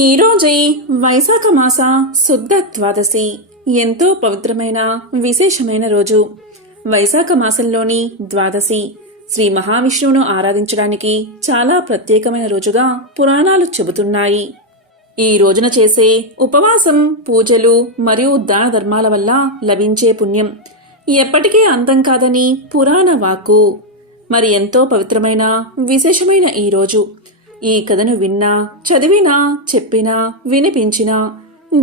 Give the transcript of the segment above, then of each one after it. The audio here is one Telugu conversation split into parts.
ఈరోజే వైశాఖ మాస శుద్ధ ద్వాదశి ఎంతో పవిత్రమైన విశేషమైన రోజు. వైశాఖ మాసంలోని ద్వాదశి శ్రీ మహావిష్ణువును ఆరాధించడానికి చాలా ప్రత్యేకమైన రోజుగా పురాణాలు చెబుతున్నాయి. ఈ రోజున చేసే ఉపవాసం, పూజలు మరియు దాన ధర్మాల వల్ల లభించే పుణ్యం ఎప్పటికీ అంతం కాదని పురాణ వాక్కు. మరి ఎంతో పవిత్రమైన విశేషమైన ఈ రోజు ఈ కథను విన్నా, చదివినా, చెప్పినా, వినిపించినా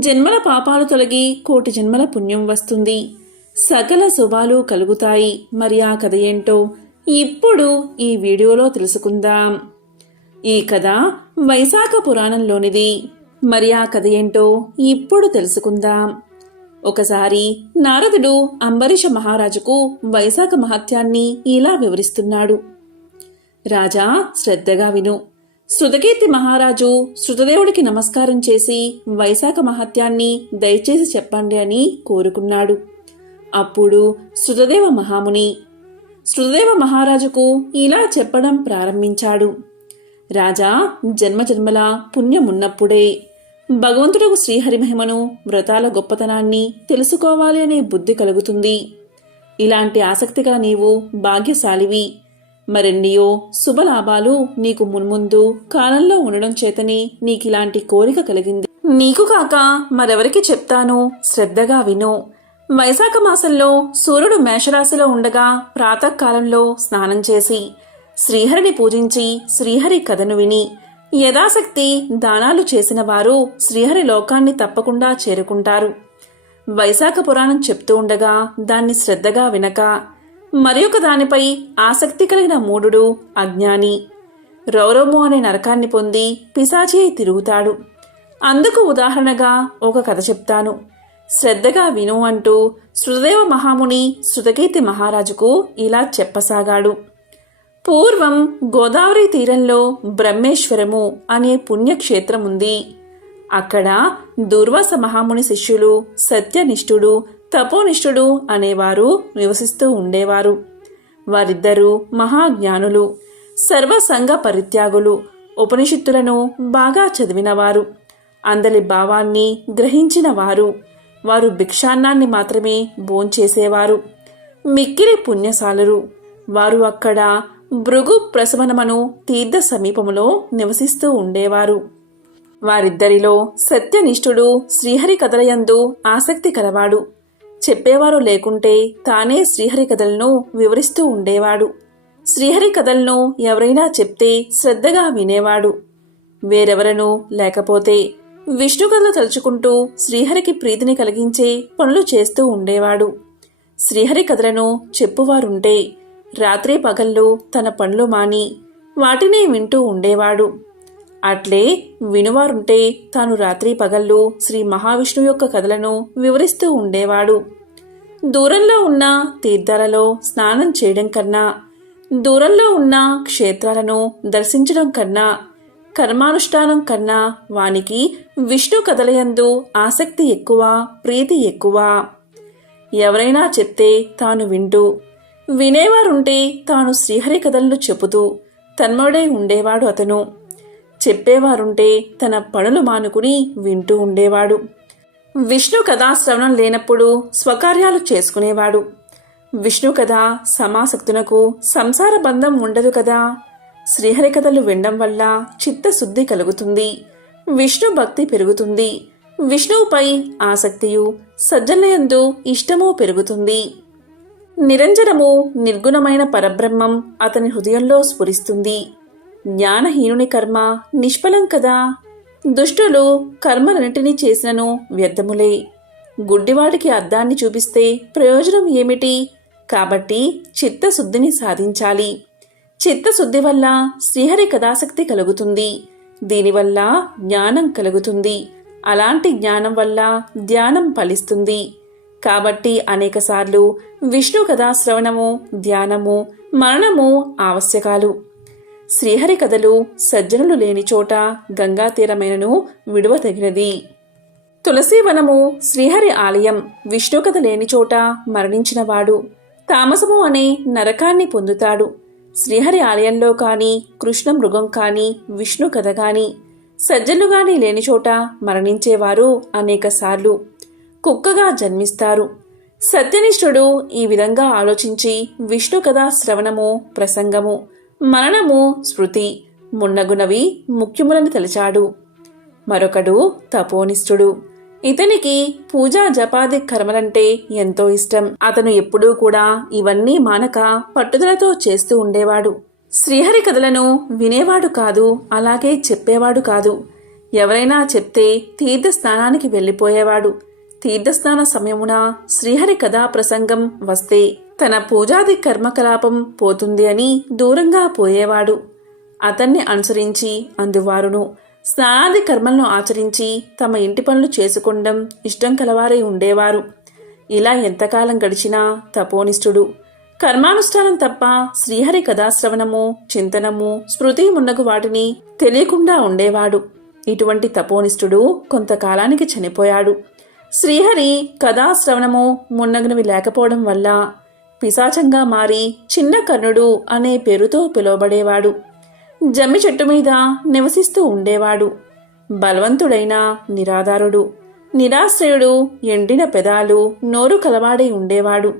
జన్మల పాపాలు తొలగి కోటి జన్మల పుణ్యం వస్తుంది, సకల శుభాలు కలుగుతాయి. మరి ఆ కథ ఏంటో ఇప్పుడు ఈ వీడియోలో తెలుసుకుందాం. ఈ కథ వైశాఖ పురాణంలోనిది. మరి ఆ కథ ఏంటో ఇప్పుడు తెలుసుకుందాం. ఒకసారి నారదుడు అంబరీష మహారాజుకు వైశాఖ మహత్యాన్ని ఇలా వివరిస్తున్నాడు. రాజా, శ్రద్ధగా విను. శృతకీర్తి మహారాజు శృతదేవుడికి నమస్కారం చేసి వైశాఖ మహత్యాన్ని దయచేసి చెప్పండి అని కోరుకున్నాడు. అప్పుడు శృతదేవ మహారాజుకు ఇలా చెప్పడం ప్రారంభించాడు. రాజా, జన్మజన్మల పుణ్యమున్నప్పుడే భగవంతుడు శ్రీహరి మహిమను, వ్రతాల గొప్పతనాన్ని తెలుసుకోవాలి అనే బుద్ధి కలుగుతుంది. ఇలాంటి ఆసక్తి గల నీవు భాగ్యశాలివి. మరెన్నియో శుభలాభాలు నీకు మున్ముందు కాలంలో ఉండడం చేతనే నీకిలాంటి కోరిక కలిగింది. నీకు కాక మరెవరికి చెప్తాను, శ్రద్ధగా విను. వైశాఖ మాసంలో సూర్యుడు మేషరాశిలో ఉండగా ప్రాతకాలంలో స్నానం చేసి శ్రీహరిని పూజించి శ్రీహరి కథను విని యథాశక్తి దానాలు చేసిన వారు శ్రీహరి లోకాన్ని తప్పకుండా చేరుకుంటారు. వైశాఖ పురాణం చెప్తూ ఉండగా దాన్ని శ్రద్ధగా వినక మరియొక దానిపై ఆసక్తి కలిగిన మూఢుడు, అజ్ఞాని రౌరము అనే నరకాన్ని పొంది పిశాచి అయి తిరుగుతాడు. అందుకు ఉదాహరణగా ఒక కథ చెప్తాను, శ్రద్ధగా విను అంటూ శృతదేవ మహాముని శృతకీర్తి మహారాజుకు ఇలా చెప్పసాగాడు. పూర్వం గోదావరి తీరంలో బ్రహ్మేశ్వరము అనే పుణ్యక్షేత్రం ఉంది. అక్కడ దుర్వాస మహాముని శిష్యులు సత్యనిష్ఠుడు, తపోనిష్ఠుడు అనేవారు నివసిస్తూ ఉండేవారు. వారిద్దరూ మహాజ్ఞానులు, సర్వసంగ పరిత్యాగులు, ఉపనిషత్తులను బాగా చదివినవారు, అందరి భావాన్ని గ్రహించిన వారు. వారు భిక్షాన్నాన్ని మాత్రమే భోంచేసేవారు, మిక్కిలి పుణ్యశాలురు. వారు అక్కడ భృగు ప్రసవనమను తీర్థ సమీపములో నివసిస్తూ ఉండేవారు. వారిద్దరిలో సత్యనిష్ఠుడు శ్రీహరి కథలయందు ఆసక్తి కలవాడు. చెప్పేవారు లేకుంటే తానే శ్రీహరి కథలను వివరిస్తూ ఉండేవాడు. శ్రీహరి కథలను ఎవరైనా చెప్తే శ్రద్ధగా వినేవాడు. వేరెవరనూ లేకపోతే విష్ణు కథలు తలుచుకుంటూ శ్రీహరికి ప్రీతిని కలిగించే పనులు చేస్తూ ఉండేవాడు. శ్రీహరి కథలను చెప్పువారుంటే రాత్రి పగళ్ళు తన పనులు మాని వాటినే వింటూ ఉండేవాడు. అట్లే వినువారుంటే తాను రాత్రి పగళ్ళు శ్రీ మహావిష్ణువు యొక్క కథలను వివరిస్తూ ఉండేవాడు. దూరంలో ఉన్న తీర్థాలలో స్నానం చేయడం కన్నా, దూరంలో ఉన్న క్షేత్రాలను దర్శించడం కన్నా, కర్మానుష్ఠానం కన్నా వానికి విష్ణు కథలయందు ఆసక్తి ఎక్కువ, ప్రీతి ఎక్కువ. ఎవరైనా చెప్తే తాను వింటూ, వినేవారుంటే తాను శ్రీహరి కథలను చెబుతూ తన్మయుడై ఉండేవాడు అతను. చెప్పేవారుంటే తన పనులు మానుకుని వింటూ ఉండేవాడు. విష్ణు కథా శ్రవణం లేనప్పుడు స్వకార్యాలు చేసుకునేవాడు. విష్ణు కథ సమాసక్తునకు సంసార బంధం ఉండదు కదా. శ్రీహరి కథలు వినడం వల్ల చిత్తశుద్ధి కలుగుతుంది, విష్ణు భక్తి పెరుగుతుంది, విష్ణువుపై ఆసక్తియు సజ్జనయందు ఇష్టము పెరుగుతుంది. నిరంజనము నిర్గుణమైన పరబ్రహ్మం అతని హృదయంలో స్ఫురిస్తుంది. జ్ఞానహీనుని కర్మ నిష్ఫలం కదా. దుష్టులు కర్మలన్నిటినీ చేసినను వ్యర్థములే. గుడ్డివాడికి అద్దాన్ని చూపిస్తే ప్రయోజనం ఏమిటి? కాబట్టి చిత్తశుద్ధిని సాధించాలి. చిత్తశుద్ధి వల్ల శ్రీహరి కథాసక్తి కలుగుతుంది. దీనివల్ల జ్ఞానం కలుగుతుంది. అలాంటి జ్ఞానం వల్ల ధ్యానం ఫలిస్తుంది. కాబట్టి అనేకసార్లు విష్ణు కథా శ్రవణము, ధ్యానము, మననము ఆవశ్యకాలు. శ్రీహరి కథలు సజ్జనులు లేని చోట గంగా తీరమైనను విడువతగినది. తులసీవనము శ్రీహరి ఆలయం. విష్ణు కథ లేని చోట మరణించినవాడు తామసము అనే నరకాన్ని పొందుతాడు. శ్రీహరి ఆలయంలో కాని, కృష్ణ మృగం కాని, విష్ణు కథ కాని సజ్జనుగాని లేని చోట మరణించేవారు అనేకసార్లు కుక్కగా జన్మిస్తారు. సత్యనిష్ఠుడు ఈ విధంగా ఆలోచించి విష్ణు కథ శ్రవణము, ప్రసంగము, మరణము, స్మృతి మున్నగునవి ముఖ్యములని తలచాడు. మరొకడు తపోనిష్ఠుడు. ఇతనికి పూజా జపాది కర్మలంటే ఎంతో ఇష్టం. అతను ఎప్పుడూ కూడా ఇవన్నీ మానక పట్టుదలతో చేస్తూ ఉండేవాడు. శ్రీహరి కథలను వినేవాడు కాదు, అలాగే చెప్పేవాడు కాదు. ఎవరైనా చెప్తే తీర్థస్నానానికి వెళ్ళిపోయేవాడు. తీర్థస్నాన సమయమున శ్రీహరి కథా ప్రసంగం వస్తే తన పూజాది కర్మకలాపం పోతుంది అని దూరంగా పోయేవాడు. అతన్ని అనుసరించి అందువారును స్నానాది కర్మలను ఆచరించి తమ ఇంటి పనులు చేసుకొనడం ఇష్టం కలవారై ఉండేవారు. ఇలా ఎంతకాలం గడిచినా తపోనిష్ఠుడు కర్మానుష్ఠానం తప్ప శ్రీహరి కథాశ్రవణము, చింతనము, స్మృతి మున్నగు వాటిని తెలియకుండా ఉండేవాడు. ఇటువంటి తపోనిష్ఠుడు కొంతకాలానికి చనిపోయాడు. శ్రీహరి కథాశ్రవణము మున్నగునవి లేకపోవడం వల్ల పిశాచంగా మారి చిన్న కర్ణుడు అనే పేరుతో పిలువబడేవాడు. జమ్మి చెట్టు మీద నివసిస్తూ ఉండేవాడు. బలవంతుడైన నిరాధారుడు, నిరాశ్రయుడు, ఎండిన పెదాలు, నోరు కలవాడై ఉండేవాడు.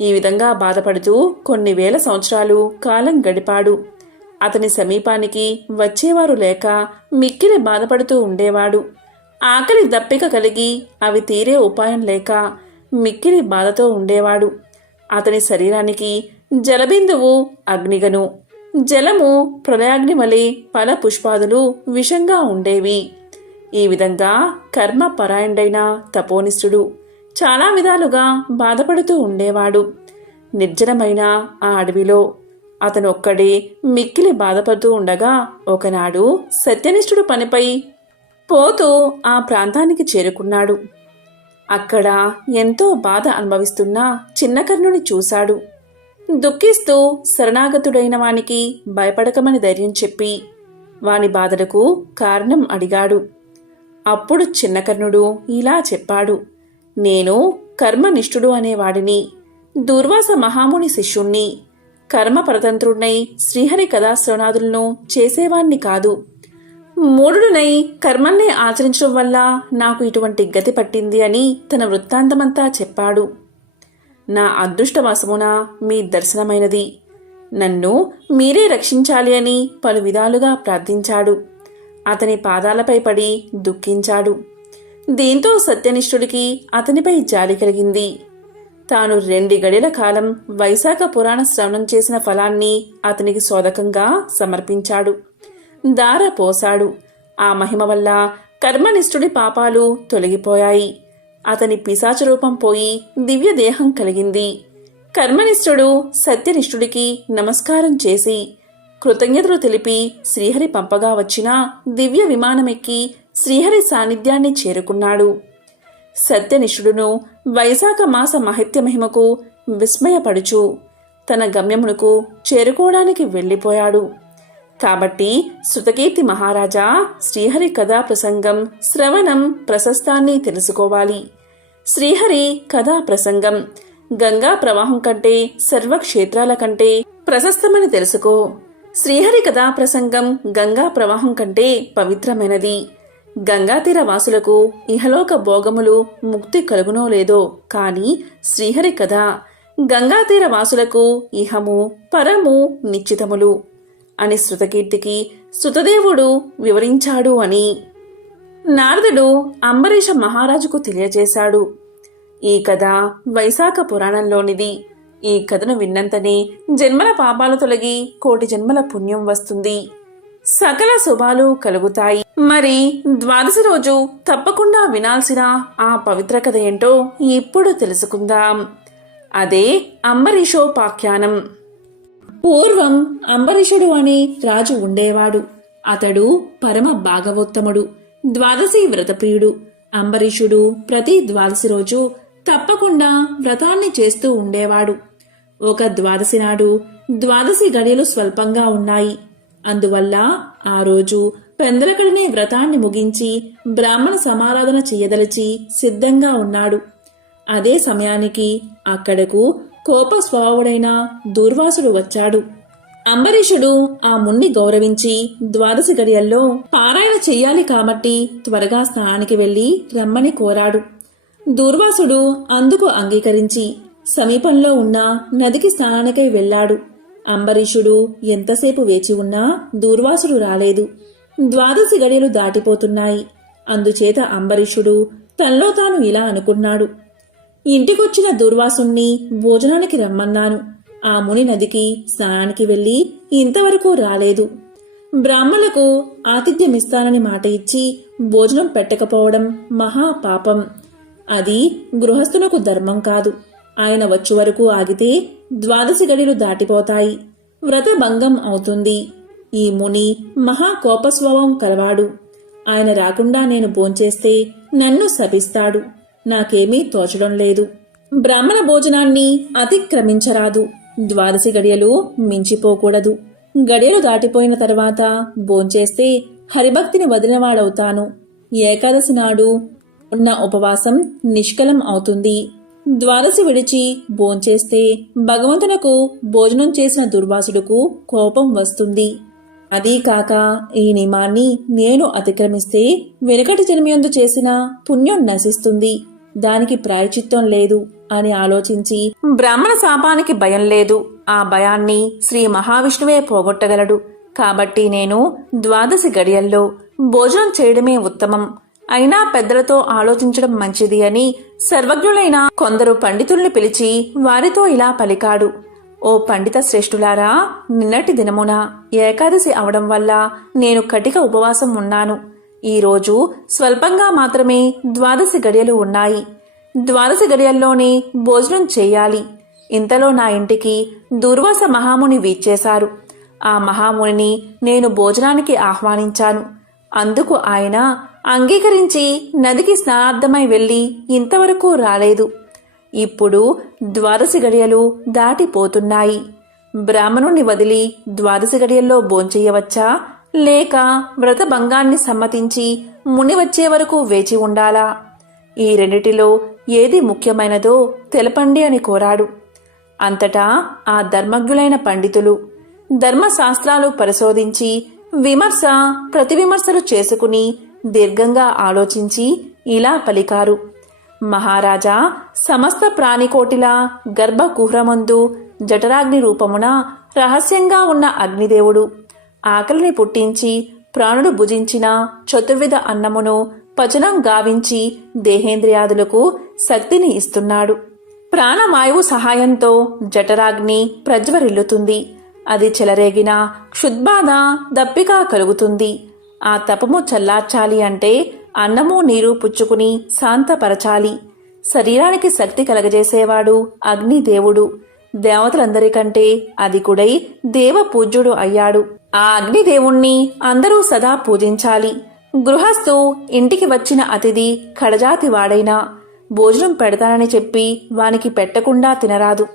ఈ విధంగా బాధపడుతూ కొన్ని వేల సంవత్సరాలు కాలం గడిపాడు. అతని సమీపానికి వచ్చేవారు లేక మిక్కిలి బాధపడుతూ ఉండేవాడు. ఆకలి దప్పిక కలిగి అవి తీరే ఉపాయం లేక మిక్కిలి బాధతో ఉండేవాడు. అతని శరీరానికి జలబిందువు అగ్నిగను, జలము ప్రళయాగ్ని వలె ఫల పుష్పాదులు విషంగా ఉండేవి. ఈ విధంగా కర్మ పరాయణుడైన తపోనిష్ఠుడు చాలా విధాలుగా బాధపడుతూ ఉండేవాడు. నిర్జనమైన ఆ అడవిలో అతను ఒక్కడే మిక్కిలి బాధపడుతూ ఉండగా ఒకనాడు సత్యనిష్ఠుడు పనిపై పోతూ ఆ ప్రాంతానికి చేరుకున్నాడు. అక్కడ ఎంతో బాధ అనుభవిస్తున్న చిన్నకర్ణుని చూశాడు. దుఃఖిస్తూ శరణాగతుడైన వానికి భయపడకమని ధైర్యం చెప్పి వాని బాధలకు కారణం అడిగాడు. అప్పుడు చిన్నకర్ణుడు ఇలా చెప్పాడు. నేను కర్మనిష్ఠుడు అనేవాడిని, దూర్వాస మహాముని శిష్యుణ్ణి. కర్మ పరతంత్రుడినై శ్రీహరి కథాశ్రవణాదులను చేసేవాణ్ణి కాదు. మూఢుడునై కర్మల్ని ఆచరించడం వల్ల నాకు ఇటువంటి గతి పట్టింది అని తన వృత్తాంతమంతా చెప్పాడు. నా అదృష్టవశమున మీ దర్శనమైనది. నన్ను మీరే రక్షించాలి అని పలు విధాలుగా ప్రార్థించాడు. అతని పాదాలపై పడి దుఃఖించాడు. దీంతో సత్యనిష్ఠుడికి అతనిపై జాలి కలిగింది. తాను 2 గడియల కాలం వైశాఖ పురాణ శ్రవణం చేసిన ఫలాన్ని అతనికి సోదకంగా సమర్పించాడు. దార పోశాడు. ఆ మహిమ వల్ల కర్మనిష్ఠుడి పాపాలు తొలగిపోయాయి. అతని పిశాచ రూపం పోయి దివ్య దేహం కలిగింది. కర్మనిష్ఠుడు సత్యనిష్ఠుడికి నమస్కారం చేసి కృతజ్ఞతలు తెలిపి శ్రీహరి పంపగా వచ్చిన దివ్య విమానమెక్కి శ్రీహరి సాన్నిధ్యాన్ని చేరుకున్నాడు. సత్యనిష్ఠుడును వైశాఖ మాస మహిత్య మహిమకు విస్మయపడుచు తన గమ్యమునకు చేరుకోవడానికి వెళ్ళిపోయాడు. కాబట్టి శృతకీర్తి మహారాజా, శ్రీహరి కథా ప్రసంగం శ్రవణం ప్రశస్తాన్ని తెలుసుకోవాలి. శ్రీహరి కథా ప్రసంగం గంగా ప్రవాహం కంటే సర్వక్షేత్రాల కంటే ప్రశస్తమని తెలుసుకో. శ్రీహరి కథా ప్రసంగం గంగా ప్రవాహం కంటే పవిత్రమైనది. గంగాతీర వాసులకు ఇహలోక భోగములు ముక్తి కలుగునో లేదో కాని శ్రీహరి కథ గంగాతీర వాసులకు ఇహము పరము నిశ్చితములు అని శృతకీర్తికి శృతదేవుడు వివరించాడు అని నారదుడు అంబరీష మహారాజుకు తెలియజేశాడు. ఈ కథ వైశాఖ పురాణంలోనిది. ఈ కథను విన్నంతనే జన్మల పాపాలు తొలగి 1,000,000 జన్మల పుణ్యం వస్తుంది, సకల శుభాలు కలుగుతాయి. మరి ద్వాదశి రోజు తప్పకుండా వినాల్సిన ఆ పవిత్ర కథ ఏంటో ఇప్పుడు తెలుసుకుందాం. అదే అంబరీషోపాఖ్యానం. పూర్వం అంబరీషుడు అనే రాజు ఉండేవాడు. అతడు పరమ భాగవోత్తముడు, ద్వాదశి వ్రతప్రియుడు. అంబరీషుడు ప్రతి ద్వాదశి రోజు తప్పకుండా వ్రతాన్ని చేస్తూ ఉండేవాడు. ఒక ద్వాదశి నాడు ద్వాదశి గడియలు స్వల్పంగా ఉన్నాయి. అందువల్ల ఆ రోజు పెందలకడినే వ్రతాన్ని ముగించి బ్రాహ్మణ సమారాధన చెయ్యదలిచి సిద్ధంగా ఉన్నాడు. అదే సమయానికి అక్కడకు కోప స్వభావుడైన దూర్వాసుడు వచ్చాడు. అంబరీషుడు ఆ మున్ని గౌరవించి ద్వాదశి గడియల్లో పారాయణ చెయ్యాలి కాబట్టి త్వరగా స్నానానికి వెళ్లి రమ్మని కోరాడు. దూర్వాసుడు అందుకు అంగీకరించి సమీపంలో ఉన్న నదికి స్నానానికై వెళ్లాడు. అంబరీషుడు ఎంతసేపు వేచి ఉన్నా దూర్వాసుడు రాలేదు. ద్వాదశి గడియలు దాటిపోతున్నాయి. అందుచేత అంబరీషుడు తనలో తాను ఇలా అనుకున్నాడు. ఇంటికొచ్చిన దూర్వాసుణ్ణి భోజనానికి రమ్మన్నాను. ఆ ముని నదికి స్నానానికి వెళ్లి ఇంతవరకు రాలేదు. బ్రాహ్మణులకు ఆతిథ్యమిస్తానని మాట ఇచ్చి భోజనం పెట్టకపోవడం మహాపాపం. అది గృహస్థులకు ధర్మం కాదు. ఆయన వచ్చే వరకు ఆగితే ద్వాదశి గడిలు దాటిపోతాయి. వ్రతభంగం అవుతుంది. ఈ ముని మహాకోపస్వభావం కలవాడు. ఆయన రాకుండా నేను భోంచేస్తే నన్ను శపిస్తాడు. నాకేమీ తోచడం లేదు. బ్రాహ్మణ భోజనాన్ని అతిక్రమించరాదు. ద్వాదశి గడియలు మించిపోకూడదు. గడియలు దాటిపోయిన తర్వాత భోంచేస్తే హరిభక్తిని వదిలినవాడవుతాను. ఏకాదశి నాడు ఉన్న ఉపవాసం నిష్కలం అవుతుంది. ద్వాదశి విడిచి భోంచేస్తే భగవంతునకు భోజనం చేసిన దుర్వాసుడుకు కోపం వస్తుంది. అదీ కాక ఈ నియమాన్ని నేను అతిక్రమిస్తే వెనుకటి జన్మయందు చేసిన పుణ్యం నశిస్తుంది. దానికి ప్రాయచిత్తం లేదు అని ఆలోచించి బ్రాహ్మణ శాపానికి భయం లేదు. ఆ భయాన్ని శ్రీ మహావిష్ణువే పోగొట్టగలడు. కాబట్టి నేను ద్వాదశి గడియల్లో భోజనం చేయడమే ఉత్తమం. అయినా పెద్దలతో ఆలోచించడం మంచిది అని సర్వజ్ఞులైన కొందరు పండితుల్ని పిలిచి వారితో ఇలా పలికాడు. ఓ పండిత శ్రేష్ఠులారా, నిన్నటి దినమున ఏకాదశి అవడం వల్ల నేను కటిక ఉపవాసం ఉన్నాను. ఈరోజు స్వల్పంగా మాత్రమే ద్వాదశి గడియలు ఉన్నాయి. ద్వాదశి గడియల్లోనే భోజనం చేయాలి. ఇంతలో నా ఇంటికి దుర్వాస మహాముని వీచ్చేశారు. ఆ మహామునిని నేను భోజనానికి ఆహ్వానించాను. అందుకు ఆయన అంగీకరించి నదికి స్నానార్థమై వెళ్లి ఇంతవరకు రాలేదు. ఇప్పుడు ద్వాదశి గడియలు దాటిపోతున్నాయి. బ్రాహ్మణుణ్ణి వదిలి ద్వాదశి గడియల్లో భోంచెయ్యవచ్చా, లేక వ్రతభంగాన్ని సమ్మతించి ముని వచ్చే వరకు వేచి ఉండాలా? ఈ రెండిటిలో ఏది ముఖ్యమైనదో తెలపండి అని కోరాడు. అంతటా ఆ ధర్మజ్ఞులైన పండితులు ధర్మశాస్త్రాలు పరిశోధించి విమర్శ ప్రతివిమర్శలు చేసుకుని దీర్ఘంగా ఆలోచించి ఇలా పలికారు. మహారాజా, సమస్త ప్రాణికోటిలా గర్భకుహ్రమందు జఠరాగ్ని రూపమున రహస్యంగా ఉన్న అగ్నిదేవుడు ఆకలిని పుట్టించి ప్రాణుడు భుజించిన చతుర్విధ అన్నమును పచనం గావించి దేహేంద్రియాదులకు శక్తిని ఇస్తున్నాడు. ప్రాణవాయువు సహాయంతో జఠరాగ్ని ప్రజ్వరిల్లుతుంది. అది చెలరేగిన క్షుద్బాధ దప్పిక కలుగుతుంది. ఆ తపము చల్లార్చాలి అంటే అన్నము నీరు పుచ్చుకుని శాంతపరచాలి. శరీరానికి శక్తి కలగజేసేవాడు అగ్నిదేవుడు. దేవతలందరికంటే అధికుడై దేవ పూజ్యుడు అయ్యాడు. ఆ అగ్నిదేవుణ్ణి అందరూ సదా పూజించాలి. గృహస్థు ఇంటికి వచ్చిన అతిథి కడజాతి వాడైనా భోజనం పెడతానని చెప్పి వానికి పెట్టకుండా తినరాదు.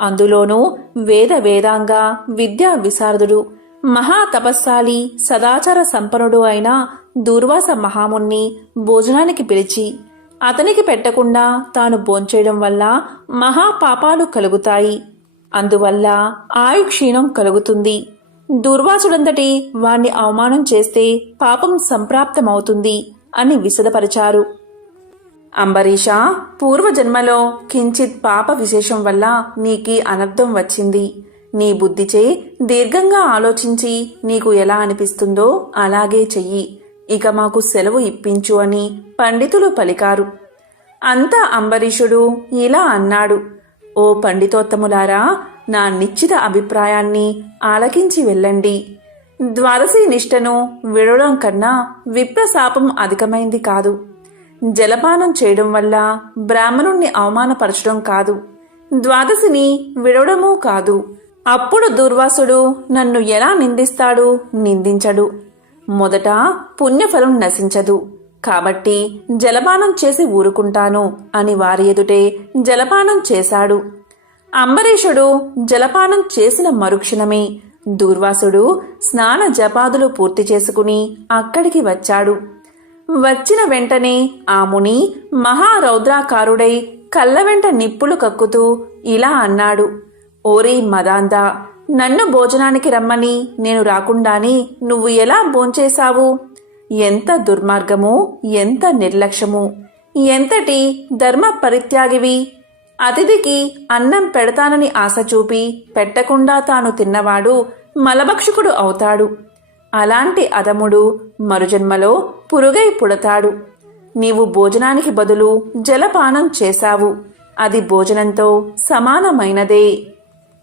అందులోనూ వేదాంగ విద్యా విశారదుడు మహాతపస్సాలి సదాచార సంపన్నుడు అయిన దూర్వాస మహాముని భోజనానికి పిలిచి అతనికి పెట్టకుండా తాను భోంచేయడం వల్ల మహాపాపాలు కలుగుతాయి. అందువల్ల ఆయుక్షీణం కలుగుతుంది. దూర్వాసుడంతటి వాణ్ణి అవమానం చేస్తే పాపం సంప్రాప్తమవుతుంది అని విశదపరిచారు. అంబరీష, పూర్వజన్మలో కించిత్ పాప విశేషం వల్ల నీకీ అనర్థం వచ్చింది. నీ బుద్ధిచే దీర్ఘంగా ఆలోచించి నీకు ఎలా అనిపిస్తుందో అలాగే చెయ్యి. ఇక మాకు సెలవు ఇప్పించు అని పండితులు పలికారు. అంతా అంబరీషుడు ఇలా అన్నాడు. ఓ పండితోత్తములారా, నా నిశ్చిత అభిప్రాయాన్ని ఆలకించి వెళ్ళండి. ద్వాదశి నిష్టను విడవడం కన్నా విప్రశాపం అధికమైంది కాదు. జలపానం చేయడం వల్ల బ్రాహ్మణుణ్ణి అవమానపరచడం కాదు. ద్వాదశిని విడవడమూ కాదు. అప్పుడు దుర్వాసుడు నన్ను ఎలా నిందిస్తాడు? నిందించడు. మొదట పుణ్యఫలం నశించదు. కాబట్టి జలపానం చేసి ఊరుకుంటాను అని వారి ఎదుటే జలపానం చేశాడు. అంబరీషుడు జలపానం చేసిన మరుక్షణమే దూర్వాసుడు స్నాన జపాదులు పూర్తి చేసుకుని అక్కడికి వచ్చాడు. వచ్చిన వెంటనే ఆ ముని మహారౌద్రాకారుడై కళ్ళ వెంట నిప్పులు కక్కుతూ ఇలా అన్నాడు. ఓరి మదాందా, నన్ను భోజనానికి రమ్మని నేను రాకుండానే నువ్వు ఎలా భోంచేశావు? ఎంత దుర్మార్గము, ఎంత నిర్లక్ష్యము, ఎంతటి ధర్మ పరిత్యాగివి! అతిథికి అన్నం పెడతానని ఆశ చూపి పెట్టకుండా తాను తిన్నవాడు మలభక్షకుడు అవుతాడు. అలాంటి అధముడు మరుజన్మలో పురుగై పుడతాడు. నీవు భోజనానికి బదులు జలపానం చేశావు. అది భోజనంతో సమానమైనదే.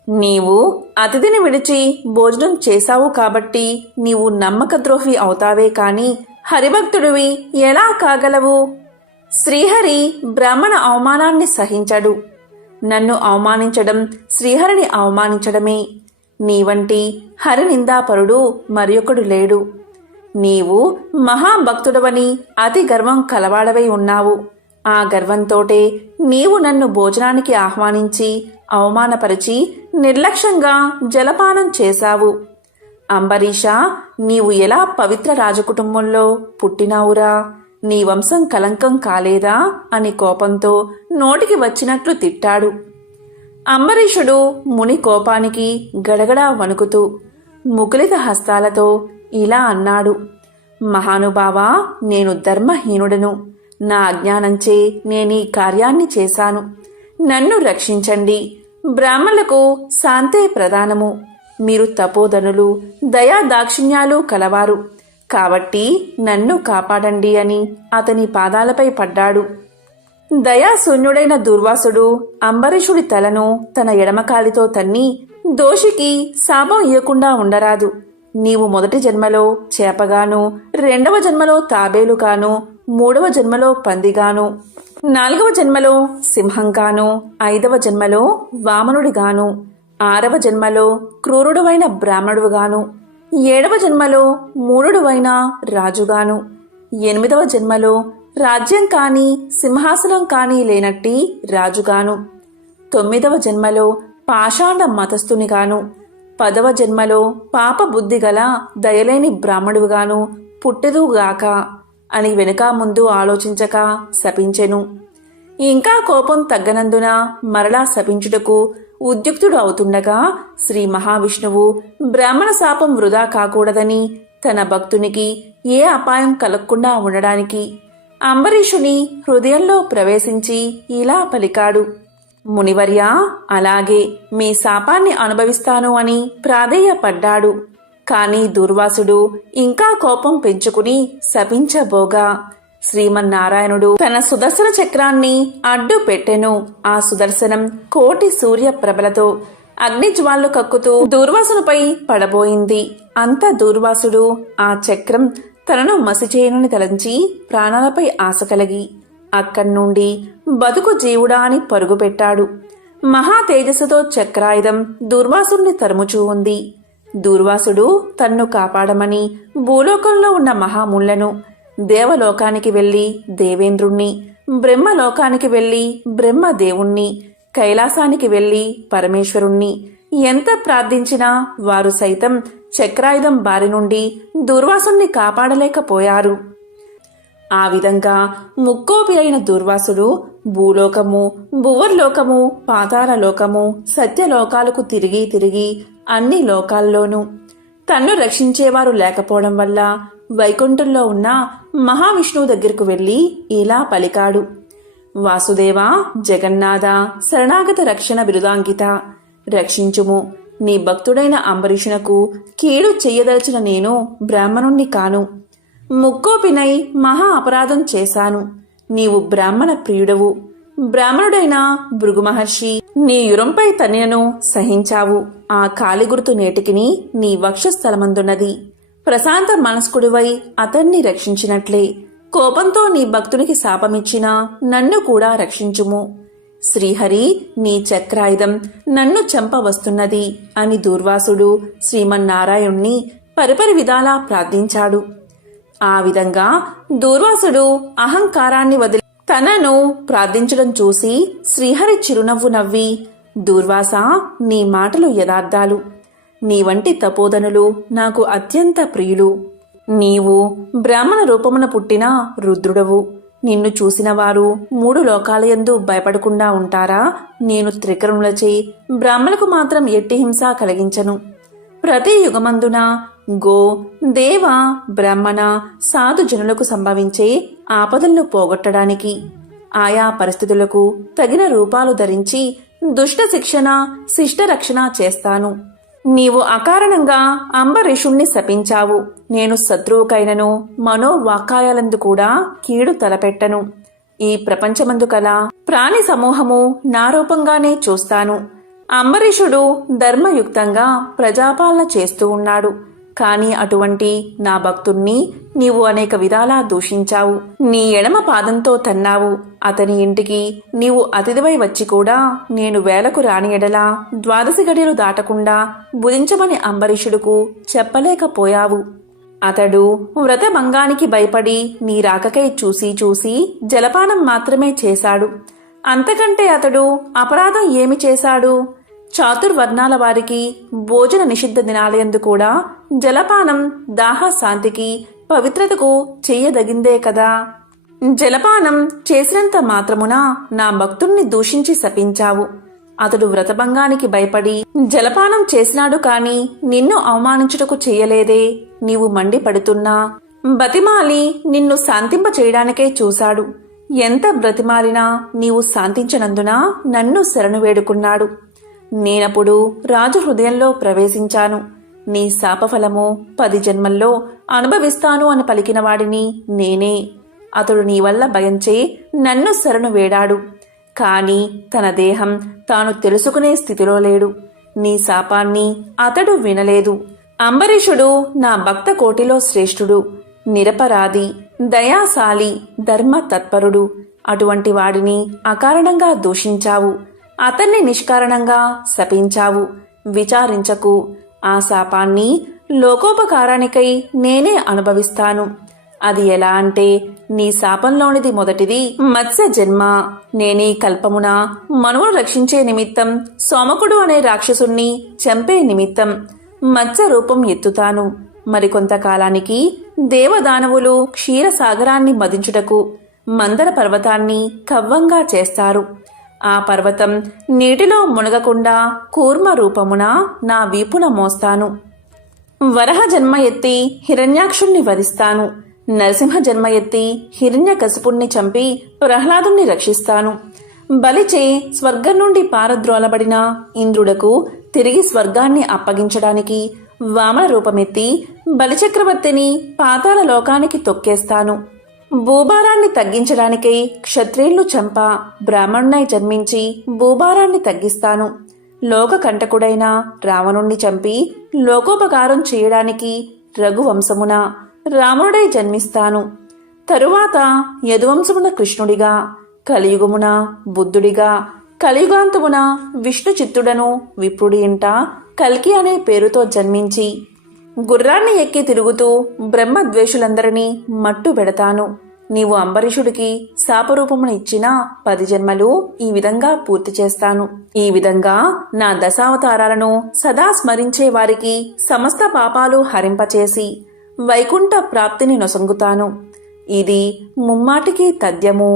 నీవు అతిథిని విడిచి భోజనం చేశావు కాబట్టి నీవు నమ్మకద్రోహి అవుతావే కాని హరిభక్తుడివి ఎలా కాగలవు? శ్రీహరి బ్రాహ్మణ అవమానాన్ని సహించడు. నన్ను అవమానించడం శ్రీహరిని అవమానించడమే. నీవంటి హరినిందాపరుడు మరియొకడు లేడు. నీవు మహాభక్తుడవని అతి గర్వం కలవాడవై ఉన్నావు. ఆ గర్వంతోటే నీవు నన్ను భోజనానికి ఆహ్వానించి అవమానపరిచి నిర్లక్ష్యంగా జలపానం చేశావు. అంబరీషా, నీవు ఎలా పవిత్ర రాజకుటుంబంలో పుట్టినావురా? నీ వంశం కలంకం కాలేదా అని కోపంతో నోటికి వచ్చినట్లు తిట్టాడు. అంబరీషుడు ముని కోపానికి గడగడా వణుకుతూ ముకులిత హస్తాలతో ఇలా అన్నాడు. మహానుభావా, నేను ధర్మహీనుడను. నా అజ్ఞానంచే నేనీ కార్యాన్ని చేశాను. నన్ను రక్షించండి. బ్రాహ్మణులకు శాంతే ప్రధానము. మీరు తపోధనులు, దయా దాక్షిణ్యాలు కలవారు కాబట్టి నన్ను కాపాడండి అని అతని పాదాలపై పడ్డాడు. దయాశూన్యుడైన దుర్వాసుడు అంబరీషుడి తలను తన ఎడమకాలితో తన్ని, దోషికి శాపం ఇయ్యకుండా ఉండరాదు. నీవు మొదటి జన్మలో చేపగాను, రెండవ జన్మలో తాబేలుగాను, మూడవ జన్మలో పందిగాను, నాలుగవ జన్మలో సింహంగాను, ఐదవ జన్మలో వామనుడిగాను, ఆరవ జన్మలో క్రూరుడువైన బ్రాహ్మణుడుగాను, ఏడవ జన్మలో మూఢుడువైన రాజుగాను, ఎనిమిదవ జన్మలో రాజ్యం కాని సింహాసనం కాని లేనట్టి రాజుగాను, తొమ్మిదవ జన్మలో పాషాండ మతస్థునిగాను, 10వ జన్మలో పాప బుద్ధి గల దయలేని బ్రాహ్మణుడుగాను పుట్టెదుగాక అని వెనుక ముందు ఆలోచించక శపించెను. ఇంకా కోపం తగ్గనందున మరలా శపించుటకు ఉద్యుక్తుడు అవుతుండగా శ్రీ మహావిష్ణువు బ్రాహ్మణ శాపం వృధా కాకూడదని తన భక్తునికి ఏ అపాయం కలగకుండా ఉండడానికి అంబరీషుని హృదయంలో ప్రవేశించి ఇలా పలికాడు. మునివర్యా, అలాగే మీ శాపాన్ని అనుభవిస్తాను అని ప్రాధేయపడ్డాడు. కాని దుర్వాసుడు ఇంకా కోపం పెంచుకుని శపించబోగా శ్రీమన్నారాయణుడు తన సుదర్శన చక్రాన్ని అడ్డు పెట్టెను. ఆ సుదర్శనం కోటి సూర్య ప్రభలతో అగ్నిజ్వాళ్లు కక్కుతూ దూర్వాసునిపై పడబోయింది. అంత దూర్వాసుడు ఆ చక్రం తనను మసిచేయనని తలంచి ప్రాణాలపై ఆశ కలిగి అక్కడ్నుండి బతుకు జీవుడా అని పరుగుపెట్టాడు. మహా తేజస్సుతో చక్రాయుధం దూర్వాసుని తరుముచూ ఉంది. దూర్వాసుడు తన్ను కాపాడమని భూలోకంలో ఉన్న మహాముళ్లను, దేవలోకానికి వెళ్లి దేవేంద్రుణ్ణి, బ్రహ్మలోకానికి వెళ్లి బ్రహ్మదేవుణ్ణి, కైలాసానికి వెళ్లి పరమేశ్వరుణ్ణి ఎంత ప్రార్థించినా వారు సైతం చక్రాయుధం బారి నుండి దూర్వాసుని కాపాడలేకపోయారు. ఆ విధంగా ముక్కోపి అయిన దూర్వాసుడు భూలోకము, భువర్లోకము, పాతాళలోకము, సత్యలోకాలకు తిరిగి తిరిగి అన్ని లోకాల్లోనూ తన్ను రక్షించేవారు లేకపోవడం వల్ల వైకుంఠంలో ఉన్న మహావిష్ణువు దగ్గరకు వెళ్లి ఇలా పలికాడు. వాసుదేవ, జగన్నాథ, శరణాగత రక్షణ బిరుదాంకిత, రక్షించుము. నీ భక్తుడైన అంబరీషునకు కీడు చెయ్యదలిచిన నేను బ్రాహ్మణుణ్ణి కాను. ముక్కోపినై మహా అపరాధం చేశాను. నీవు బ్రాహ్మణ ప్రియుడవు. బ్రాహ్మణుడైన భృగు మహర్షి నీ యురంపై తన్నినను సహించావు. ఆ కాలిగుర్తు నేటికిని నీ వక్షస్థలమందున్నది. ప్రశాంత మనస్కుడివై అతన్ని రక్షించినట్లే కోపంతో నీ భక్తునికి శాపమిచ్చినా నన్ను కూడా రక్షించుము. శ్రీహరి, నీ చక్రాయుధం నన్ను చంపవస్తున్నది అని దూర్వాసుడు శ్రీమన్నారాయణ్ణి పరిపరి విధాలా ప్రార్థించాడు. ఆ విధంగా దూర్వాసుడు అహంకారాన్ని వదిలి తనను ప్రార్థించడం చూసి శ్రీహరి చిరునవ్వు నవ్వి, దూర్వాసా, నీ మాటలు యథార్థాలు. నీ వంటి తపోధనులు నాకు అత్యంత ప్రియులు. నీవు బ్రాహ్మణ రూపమున పుట్టిన రుద్రుడవు. నిన్ను చూసిన వారు 3 లోకాలయందు భయపడకుండా ఉంటారా? నేను త్రికరణులచే బ్రాహ్మణులకు మాత్రం ఎట్టి హింస కలిగించను. ప్రతి యుగమందున గో, దేవ, బ్రాహ్మణ, సాధు జనులకు సంభవించే ఆపదలను పోగొట్టడానికి ఆయా పరిస్థితులకు తగిన రూపాలు ధరించి దుష్ట శిక్షణ, శిష్ట రక్షణ చేస్తాను. నీవు అకారణంగా అంబరీషుణ్ణి శపించావు. నేను శత్రువుకైనను మనోవాక్కాయాలందు కూడా కీడు తలపెట్టను. ఈ ప్రపంచమందు కల ప్రాణి సమూహము నా రూపంగానే చూస్తాను. అంబరీషుడు ధర్మయుక్తంగా ప్రజాపాలన చేస్తూ ఉన్నాడు. కాని అటువంటి నా భక్తుణ్ణి నీవు అనేక విధాలా దూషించావు. నీ ఎడమ పాదంతో తన్నావు. అతని ఇంటికి నీవు అతిథివై వచ్చి కూడా నేను వేలకు రాని ఎడలా 12 గడియలు దాటకుండా భుజించమని అంబరీషుడుకు చెప్పలేకపోయావు. అతడు వ్రతభంగానికి భయపడి నీ రాకకై చూసి జలపానం మాత్రమే చేశాడు. అంతకంటే అతడు అపరాధం ఏమి చేశాడు? చాతుర్వర్ణాల వారికి భోజన నిషిద్ధ దినాలయందు కూడా జలపానం దాహ శాంతికి పవిత్రతకు చెయ్యదగిందే కదా. జలపానం చేసినంత మాత్రమున నా భక్తుణ్ణి దూషించి శపించావు. అతడు వ్రతభంగానికి భయపడి జలపానం చేసినాడు కాని నిన్ను అవమానించుటకు చెయ్యలేదే. నీవు మండిపడుతున్నా బతిమాలి నిన్ను శాంతింప చేయడానికే చూశాడు. ఎంత బ్రతిమాలినా నీవు శాంతించనందున నన్ను శరణు వేడుకున్నాడు. నేనప్పుడు రాజు హృదయంలో ప్రవేశించాను. నీ శాపఫలము 10 జన్మల్లో అనుభవిస్తాను అని పలికిన వాడిని నేనే. అతడు నీ వల్ల భయంచే నన్ను శరణు వేడాడు. కాని తన దేహం తాను తెలుసుకునే స్థితిలో లేడు. నీ శాపాన్ని అతడు వినలేదు. అంబరీషుడు నా భక్త కోటిలో శ్రేష్ఠుడు, నిరపరాధి, దయాశాలి, ధర్మ తత్పరుడు. అటువంటి వాడిని అకారణంగా దూషించావు. అతన్ని నిష్కారణంగా శపించావు. విచారించకు. ఆ శాపాన్ని లోకోపకారానికై నేనే అనుభవిస్తాను. అది ఎలా అంటే, నీ శాపంలోనిది మొదటిది మత్స్య జన్మ. నేనీ కల్పమున మనువును రక్షించే నిమిత్తం సోమకుడు అనే రాక్షసుణ్ణి చంపే నిమిత్తం మత్స్య రూపం ఎత్తుతాను. మరికొంతకాలానికి దేవదానవులు క్షీరసాగరాన్ని మదించుటకు మందర పర్వతాన్ని కవ్వంగా చేస్తారు. ఆ పర్వతం నీటిలో మునగకుండా కూర్మ రూపమున నా వీపున మోస్తాను. వరహ జన్మ ఎత్తి హిరణ్యాక్షుణ్ణి వధిస్తాను. నరసింహ జన్మ ఎత్తి హిరణ్యకశిపుణ్ణి చంపి ప్రహ్లాదుణ్ణి రక్షిస్తాను. బలిచే స్వర్గం నుండి పారద్రోలబడిన ఇంద్రుడకు తిరిగి స్వర్గాన్ని అప్పగించడానికి వామన రూపమెత్తి బలిచక్రవర్తిని పాతాళ లోకానికి తొక్కేస్తాను. భూభారాన్ని తగ్గించడానికై క్షత్రియులను చంప బ్రాహ్మణునై జన్మించి భూభారాన్ని తగ్గిస్తాను. లోకకంటకుడైన రావణుణ్ణి చంపి లోకోపకారం చేయడానికి రఘువంశమున రాముడై జన్మిస్తాను. తరువాత యదువంశమున కృష్ణుడిగా, కలియుగమున బుద్ధుడిగా, కలియుగాంతమున విష్ణు చిత్తుడను విప్రుడి ఇంట కల్కి అనే పేరుతో జన్మించి గుర్రాన్ని ఎక్కి తిరుగుతూ బ్రహ్మద్వేషులందరినీ మట్టు పెడతాను. నీవు అంబరీషుడికి శాపరూపమును ఇచ్చిన 10 జన్మలు ఈ విధంగా పూర్తి చేస్తాను. ఈ విధంగా నా దశావతారాలను సదా స్మరించే వారికి సమస్త పాపాలు హరింపచేసి వైకుంఠ ప్రాప్తిని నొసంగుతాను. ఇది ముమ్మాటికి తథ్యము.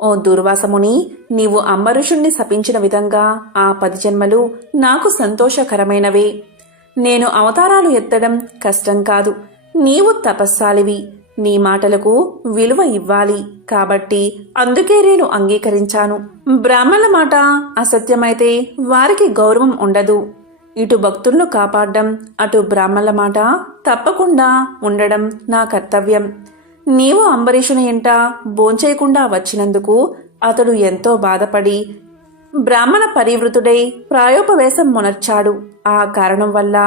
ఓ దుర్వాసముని, నీవు అంబరీషుణ్ణి శపించిన విధంగా ఆ 10 జన్మలు నాకు సంతోషకరమైనవే. నేను అవతారాలు ఎత్తడం కష్టం కాదు. నీవు తపస్సాలివి. నీ మాటలకు విలువ ఇవ్వాలి. కాబట్టి అందుకే నేను అంగీకరించాను. బ్రాహ్మణుల మాట అసత్యమైతే వారికి గౌరవం ఉండదు. ఇటు భక్తులను కాపాడడం, అటు బ్రాహ్మణుల మాట తప్పకుండా ఉండడం నా కర్తవ్యం. నీవు అంబరీషుని ఇంట భోంచేయకుండా వచ్చినందుకు అతడు ఎంతో బాధపడి బ్రాహ్మణ పరివృతుడై ప్రాయోపవేశం మొనర్చాడు. ఆ కారణం వల్ల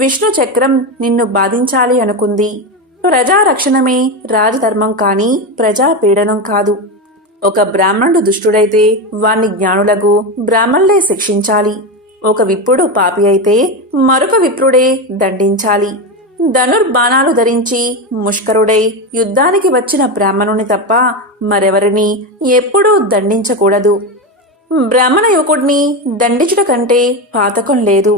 విష్ణు చక్రం నిన్ను బాధించాలి అనుకుంది. ప్రజారక్షణమే రాజధర్మం కాని ప్రజాపీడనం కాదు. ఒక బ్రాహ్మణుడు దుష్టుడైతే వాణ్ణి జ్ఞానులకు బ్రాహ్మణులే శిక్షించాలి. ఒక విప్రుడు పాపి అయితే మరొక విప్రుడే దండించాలి. ధనుర్బాణాలు ధరించి ముష్కరుడై యుద్ధానికి వచ్చిన బ్రాహ్మణుని తప్ప మరెవరిని ఎప్పుడూ దండించకూడదు. బ్రాహ్మణ యువకుడిని దండించుట కంటే పాతకం లేదు.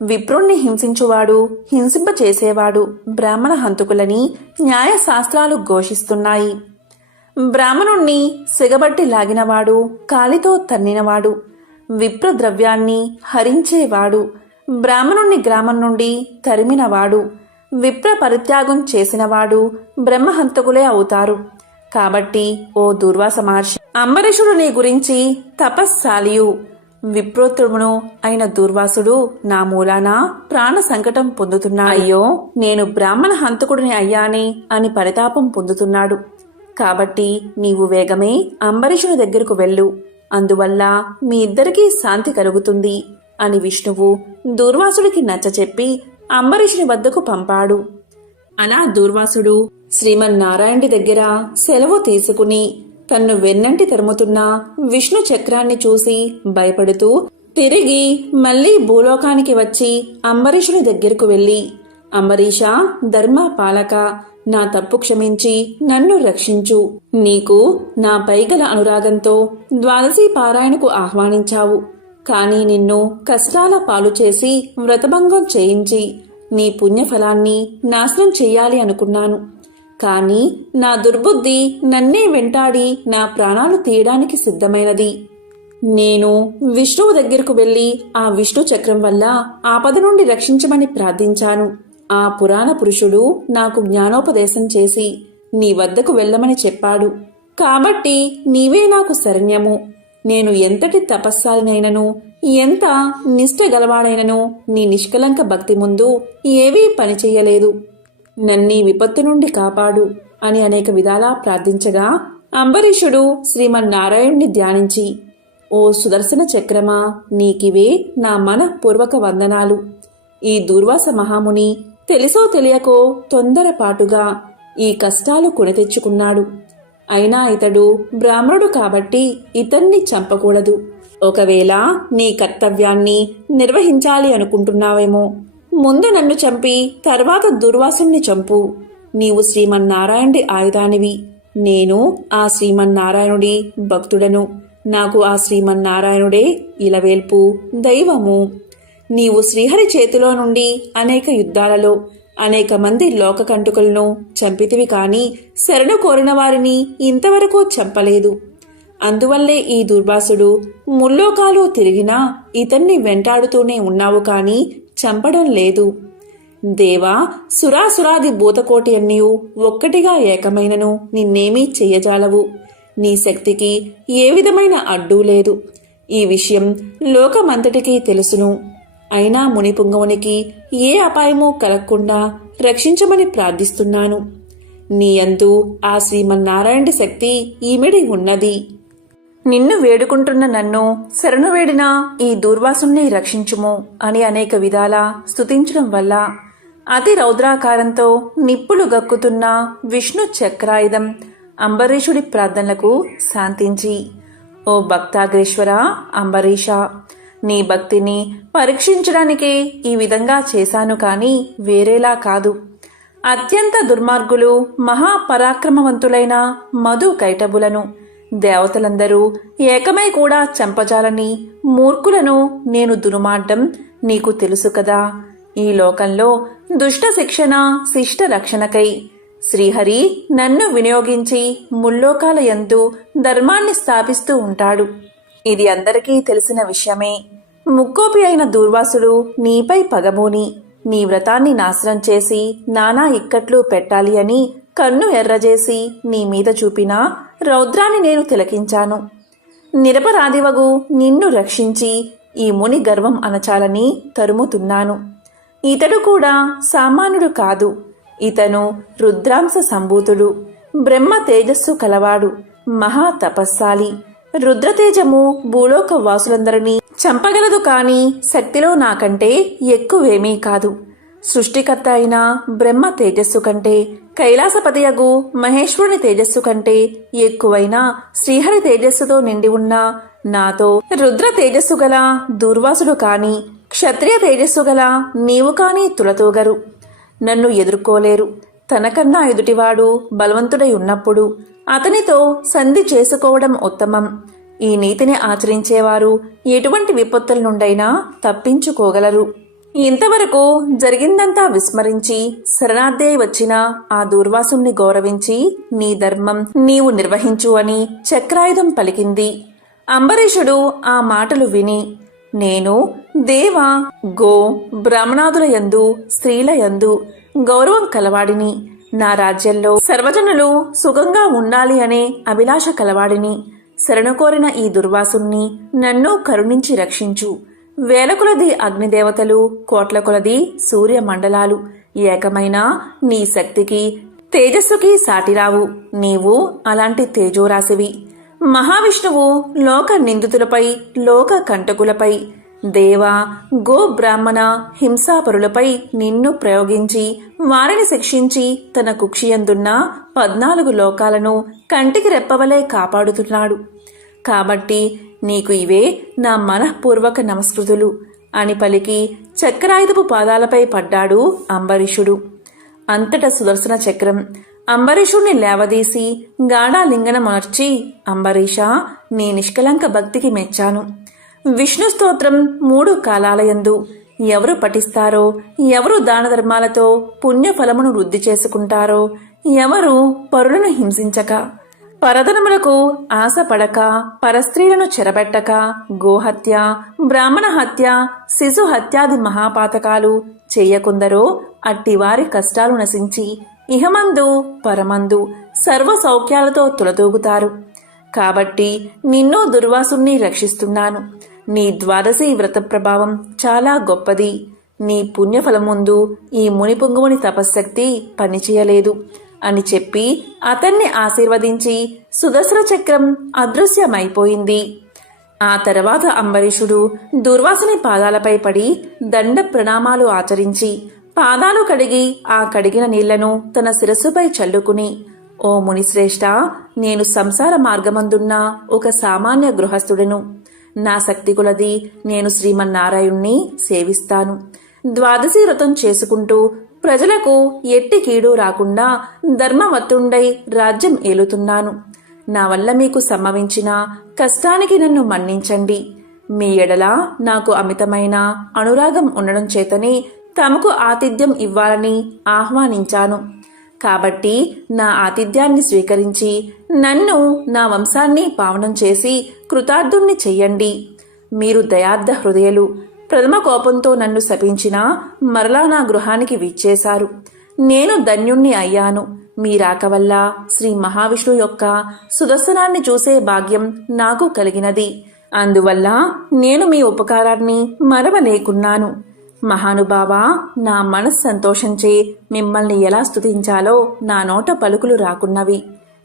విప్రుణ్ణి హింసించువాడు, హింసింప చేసేవాడు బ్రాహ్మణ హంతకులని న్యాయశాస్త్రాలు ఘోషిస్తున్నాయి. బ్రాహ్మణుణ్ణి సిగబట్టి లాగినవాడు, కాలితో తన్నినవాడు, విప్రద్రవ్యాన్ని హరించేవాడు, బ్రాహ్మణుణ్ణి గ్రామం నుండి తరిమినవాడు, విప్ర పరిత్యాగం చేసినవాడు బ్రహ్మహంతకులే అవుతారు. కాబట్టి ఓ దుర్వాస మహర్షి, అంబరీషుడు నీ గురించి తపస్సాలియు విప్రోత్తమును అయిన దుర్వాసుడు నా మూలాన ప్రాణ సంకటం పొందుతున్నా. అయ్యో, నేను బ్రాహ్మణ హంతకుడిని అయ్యానే అని పరితాపం పొందుతున్నాడు. కాబట్టి నీవు వేగమే అంబరీషుని దగ్గరకు వెళ్ళు, అందువల్ల మీ ఇద్దరికీ శాంతి కలుగుతుంది అని విష్ణువు దూర్వాసుడికి నచ్చచెప్పి అంబరీషుని వద్దకు పంపాడు. అలా దూర్వాసుడు శ్రీమన్నారాయణుడి దగ్గర సెలవు తీసుకుని తన్ను వెన్నంటి తరుముతున్న విష్ణు చక్రాన్ని చూసి భయపడుతూ తిరిగి మళ్లీ భూలోకానికి వచ్చి అంబరీషుని దగ్గరకు వెళ్లి, అంబరీషా, ధర్మ పాలక, నా తప్పు క్షమించి నన్ను రక్షించు. నీకు నాపై గల అనురాగంతో ద్వాదశి పారాయణకు ఆహ్వానించావు. కాని నిన్ను కష్టాల పాలు చేసి వ్రతభంగం చేయించి నీ పుణ్యఫలాన్ని నాశనం చెయ్యాలి అనుకున్నాను. కాని నా దుర్బుద్ధి నన్నే వెంటాడి నా ప్రాణాలు తీయడానికి సిద్ధమైనది. నేను విష్ణువు దగ్గరకు వెళ్లి ఆ విష్ణు చక్రం వల్ల ఆపద నుండి రక్షించమని ప్రార్థించాను. ఆ పురాణ పురుషుడు నాకు జ్ఞానోపదేశం చేసి నీ వద్దకు వెళ్ళమని చెప్పాడు. కాబట్టి నీవే నాకు శరణ్యము. నేను ఎంతటి తపస్సాలినైనను, ఎంత నిష్ఠ గలవాడైనను నీ నిష్కలంక భక్తి ముందు ఏవీ పనిచెయ్యలేదు. నన్నీ విపత్తు నుండి కాపాడు అని అనేక విధాలా ప్రార్థించగా అంబరీషుడు శ్రీమన్నారాయణుణ్ణి ధ్యానించి, ఓ సుదర్శన చక్రమా, నీకివే నా మనఃపూర్వక వందనాలు. ఈ దూర్వాస మహాముని తెలిసో తెలియకో తొందరపాటుగా ఈ కష్టాలు కొని తెచ్చుకున్నాడు. అయినా ఇతడు బ్రాహ్మణుడు కాబట్టి ఇతన్ని చంపకూడదు. ఒకవేళ నీ కర్తవ్యాన్ని నిర్వహించాలి అనుకుంటున్నావేమో, ముందు నన్ను చంపి తర్వాత దుర్వాసుని చంపు. నీవు శ్రీమన్నారాయణుడి ఆయుధానివి. నేను ఆ శ్రీమన్నారాయణుడి భక్తుడను. నాకు ఆ శ్రీమన్నారాయణుడే ఇలవేల్పు, దైవము. నీవు శ్రీహరి చేతిలో నుండి అనేక యుద్ధాలలో అనేక మంది లోకకంటుకులను చంపితివి కాని శరణు కోరిన వారిని ఇంతవరకు చంపలేదు. అందువల్లే ఈ దుర్వాసుడు ముల్లోకాలు తిరిగినా ఇతన్ని వెంటాడుతూనే ఉన్నావు కాని చంపడం లేదు. దేవా, సురాసురాది భూతకోటి అన్నియు ఒక్కటిగా ఏకమైనను నిన్నేమీ చెయ్యజాలవు. నీ శక్తికి ఏ విధమైన అడ్డూ లేదు. ఈ విషయం లోకమంతటికీ తెలుసును. అయినా మునిపుంగవునికి ఏ అపాయమూ కలగకుండా రక్షించమని ప్రార్థిస్తున్నాను. నీ యందు ఆ శ్రీమన్నారాయణుడి శక్తి ఈమిడి ఉన్నది. నిన్ను వేడుకుంటున్న నన్ను శరణు వేడిన ఈ దూర్వాసుని రక్షించుము అని అనేక విధాలా స్తుతించడం వల్ల అతి రౌద్రాకారంతో నిప్పులు గక్కుతున్న విష్ణు చక్రాయుధం అంబరీషుడి ప్రార్థనలకు శాంతించి, ఓ భక్తాగ్రేశ్వర అంబరీష, నీ భక్తిని పరీక్షించడానికే ఈ విధంగా చేశాను కాని వేరేలా కాదు. అత్యంత దుర్మార్గులు, మహాపరాక్రమవంతులైన మధు కైటబులను దేవతలందరూ ఏకమై కూడా చంపజాలని మూర్ఖులను నేను దుర్మార్గం నీకు తెలుసు కదా. ఈ లోకంలో దుష్ట శిక్షణ, శిష్ట రక్షణకై శ్రీహరి నన్ను వినియోగించి ముల్లోకాల యందు ధర్మాన్ని స్థాపిస్తూ ఉంటాడు. ఇది అందరికీ తెలిసిన విషయమే. ముక్కోపి అయిన దూర్వాసుడు నీపై పగబూని నీ వ్రతాన్ని నాశనం చేసి నానా ఇక్కట్లు పెట్టాలి అని కన్ను ఎర్రజేసి నీ మీద చూపిన రౌద్రాన్ని నేను తిలకించాను. నిరపరాధివగు నిన్ను రక్షించి ఈ ముని గర్వం అణచాలని తరుముతున్నాను. ఇతడు కూడా సామాన్యుడు కాదు. ఇతను రుద్రాంశ సంభూతుడు, బ్రహ్మ తేజస్సు కలవాడు, మహా తపస్సాలి. రుద్రతేజము భూలోక వాసులందరినీ చంపగలదు కాని శక్తిలో నాకంటే ఎక్కువేమీ కాదు. సృష్టికర్త అయిన బ్రహ్మ తేజస్సు కంటే, కైలాసపతియగు మహేశ్వరుని తేజస్సు కంటే ఎక్కువైన శ్రీహరి తేజస్సుతో నిండి ఉన్న నాతో రుద్ర తేజస్సు గల దూర్వాసుడు కాని, క్షత్రియ తేజస్సు గల నీవు కాని తులతూగరు. నన్ను ఎదుర్కోలేరు. తనకన్నా ఎదుటివాడు బలవంతుడై ఉన్నప్పుడు అతనితో సంధి చేసుకోవడం ఉత్తమం. ఈ నీతిని ఆచరించేవారు ఎటువంటి విపత్తుల నుండైనా తప్పించుకోగలరు. ఇంతవరకు జరిగిందంతా విస్మరించి శరణార్థే వచ్చిన ఆ దూర్వాసుని గౌరవించి నీ ధర్మం నీవు నిర్వహించు అని చక్రాయుధం పలికింది. అంబరీషుడు ఆ మాటలు విని, నేను దేవ గో బ్రాహ్మణాదుల యందు స్త్రీల యందు గౌరవం కలవాడిని, నా రాజ్యంలో సర్వజనులు సుఖంగా ఉండాలి అనే అభిలాష కలవాడిని. శరణు కోరిన ఈ దుర్వాసుని నన్ను కరుణించి రక్షించు. వేల కొలది అగ్నిదేవతలు, కోట్ల కొలది సూర్య మండలాలు ఏకమైన నీ శక్తికి తేజస్సుకి సాటిరావు. నీవు అలాంటి తేజోరాశివి. మహావిష్ణువు లోక నిందితులపై, లోక కంటకులపై, దేవ గో బ్రాహ్మణ హింసాపరులపై నిన్ను ప్రయోగించి వారిని శిక్షించి తన కుక్షియందున్న 14 లోకాలను కంటికి రెప్పవలే కాపాడుతున్నాడు. కాబట్టి నీకు ఇవే నా మనఃపూర్వక నమస్కృతులు అని పలికి చక్రాయుధపు పాదాలపై పడ్డాడు అంబరీషుడు. అంతటా సుదర్శన చక్రం అంబరీషుణ్ణి లేవదీసి గాఢాలింగనమర్చి, అంబరీషా, నీ నిష్కలంక భక్తికి మెచ్చాను. విష్ణు స్తోత్రం 3 కాలాలయందు ఎవరు పఠిస్తారో, ఎవరు దాన ధర్మాలతో పుణ్యఫలమును వృద్ధి చేసుకుంటారో, ఎవరు పరులను హింసించక, పరధనములకు ఆశపడక, పరస్త్రీలను చెరబెట్టక, గోహత్య, బ్రాహ్మణ హత్య, శిశు హత్యాది మహాపాతకాలు చెయ్యకుందరో అట్టివారి కష్టాలు నశించి ఇహమందు పరమందు సర్వ సౌఖ్యాలతో తులతూగుతారు. కాబట్టి నిన్ను దుర్వాసుని రక్షిస్తున్నాను. నీ ద్వాదశి వ్రత ప్రభావం చాలా గొప్పది. నీ పుణ్యఫలం ముందు ఈ మునిపుంగువుని తపశ్శక్తి పనిచేయలేదు అని చెప్పి అతన్ని ఆశీర్వదించి సుదర్శన చక్రం అదృశ్యమైపోయింది. ఆ తర్వాత అంబరీషుడు దుర్వాసుని పాదాలపై పడి దండ ప్రణామాలు ఆచరించి పాదాలు కడిగి ఆ కడిగిన నీళ్లను తన శిరస్సుపై చల్లుకుని, ఓ మునిశ్రేష్ఠ, నేను సంసార మార్గమందున్న ఒక సామాన్య గృహస్థుడను. నా శక్తి కొలది నేను శ్రీమన్నారాయణ్ణి సేవిస్తాను. ద్వాదశి వ్రతం చేసుకుంటూ ప్రజలకు ఎట్టి కీడు రాకుండా ధర్మవత్తుండై రాజ్యం ఏలుతున్నాను. నా వల్ల మీకు సంభవించిన కష్టానికి నన్ను మన్నించండి. మీ ఎడల నాకు అమితమైన అనురాగం ఉండడం చేతనే తమకు ఆతిథ్యం ఇవ్వాలని ఆహ్వానించాను. కాబట్టి నా ఆతిథ్యాన్ని స్వీకరించి నన్ను, నా వంశాన్ని పావనం చేసి కృతార్థుణ్ణి చెయ్యండి. మీరు దయార్థ హృదయులు. ప్రథమ కోపంతో నన్ను శపించినా మరలా నా గృహానికి విచ్చేశారు. నేను ధన్యుణ్ణి అయ్యాను. మీ రాక వల్ల శ్రీ మహావిష్ణువు యొక్క సుదర్శనాన్ని చూసే భాగ్యం నాకు కలిగినది. అందువల్ల నేను మీ ఉపకారాన్ని మరవలేకున్నాను. మహానుభావా, నా మనస్సంతోషంచే మిమ్మల్ని ఎలా స్తుతించాలో నా నోట పలుకులు రాకున్నవి.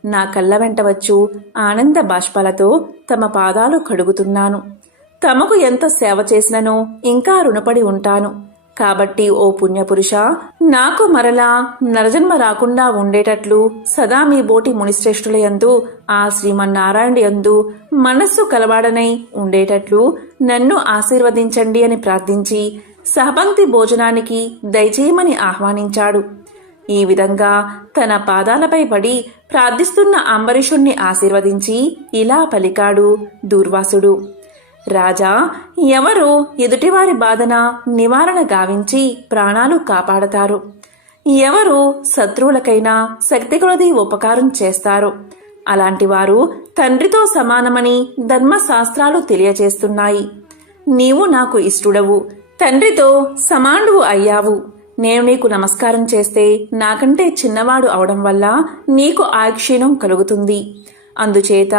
నా కళ్ళ వెంట వచ్చు ఆనంద బాష్పాలతో తమ పాదాలు కడుగుతున్నాను. తమకు ఎంత సేవ చేసిననో ఇంకా రుణపడి ఉంటాను. కాబట్టి ఓ పుణ్యపురుష, నాకు మరలా నరజన్మ రాకుండా ఉండేటట్లు సదా మీ బోటి మునిశ్రేష్ఠుల యందు, ఆ శ్రీమన్నారాయణుడి యందు మనస్సు కలవాడనై ఉండేటట్లు నన్ను ఆశీర్వదించండి అని ప్రార్థించి సహపంక్తి భోజనానికి దయచేయమని ఆహ్వానించాడు. ఈ విధంగా తన పాదాలపై పడి ప్రార్థిస్తున్న అంబరీషుణ్ణి ఆశీర్వదించి ఇలా పలికాడు దూర్వాసుడు. రాజా, ఎవరు ఎదుటివారి బాధన నివారణ గావించి ప్రాణాలు కాపాడతారు, ఎవరు శత్రువులకైనా శక్తి కొలది ఉపకారం చేస్తారు, అలాంటివారు తండ్రితో సమానమని ధర్మశాస్త్రాలు తెలియచేస్తున్నాయి. నీవు నాకు ఇష్టుడవు, తండ్రితో సమానుడు అయ్యావు. నేను నీకు నమస్కారం చేస్తే నాకంటే చిన్నవాడు అవడం వల్ల నీకు ఆయుక్షీణం కలుగుతుంది. అందుచేత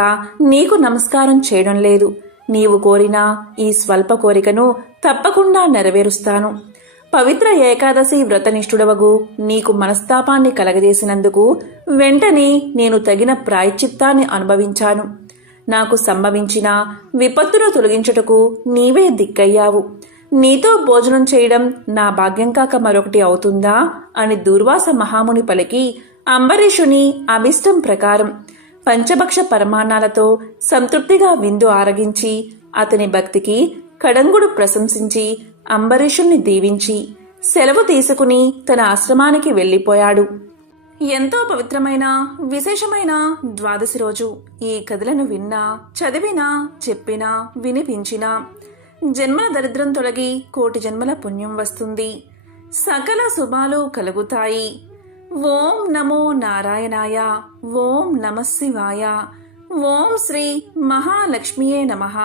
నీకు నమస్కారం చేయడం లేదు. నీవు కోరిన ఈ స్వల్ప కోరికను తప్పకుండా నెరవేరుస్తాను. పవిత్ర ఏకాదశి వ్రతనిష్ఠుడవగు నీకు మనస్తాపాన్ని కలగజేసినందుకు వెంటనే నేను తగిన ప్రాయశ్చిత్తాన్ని అనుభవించాను. నాకు సంభవించిన విపత్తును తొలగించుటకు నీవే దిక్కయ్యావు. నీతో భోజనం చేయడం నా భాగ్యం కాక మరొకటి అవుతుందా అని దుర్వాస మహాముని పలికి అంబరీషుని అభిష్టం ప్రకారం పంచభక్ష పరమాన్నాలతో సంతృప్తిగా విందు ఆరగించి అతని భక్తికి కడంగుడు ప్రశంసించి అంబరీషుణ్ణి దీవించి సెలవు తీసుకుని తన ఆశ్రమానికి వెళ్లిపోయాడు. ఎంతో పవిత్రమైన విశేషమైన ద్వాదశి రోజు ఈ కథలను విన్నా, చదివినా, చెప్పినా, వినిపించినా జన్మల దరిద్రం తొలగి కోటి జన్మల పుణ్యం వస్తుంది. సకల శుభాలు కలుగుతాయి. ఓం నమో నారాయణాయ. ఓం నమః శివాయ. ఓం శ్రీ మహాలక్ష్మియే నమః.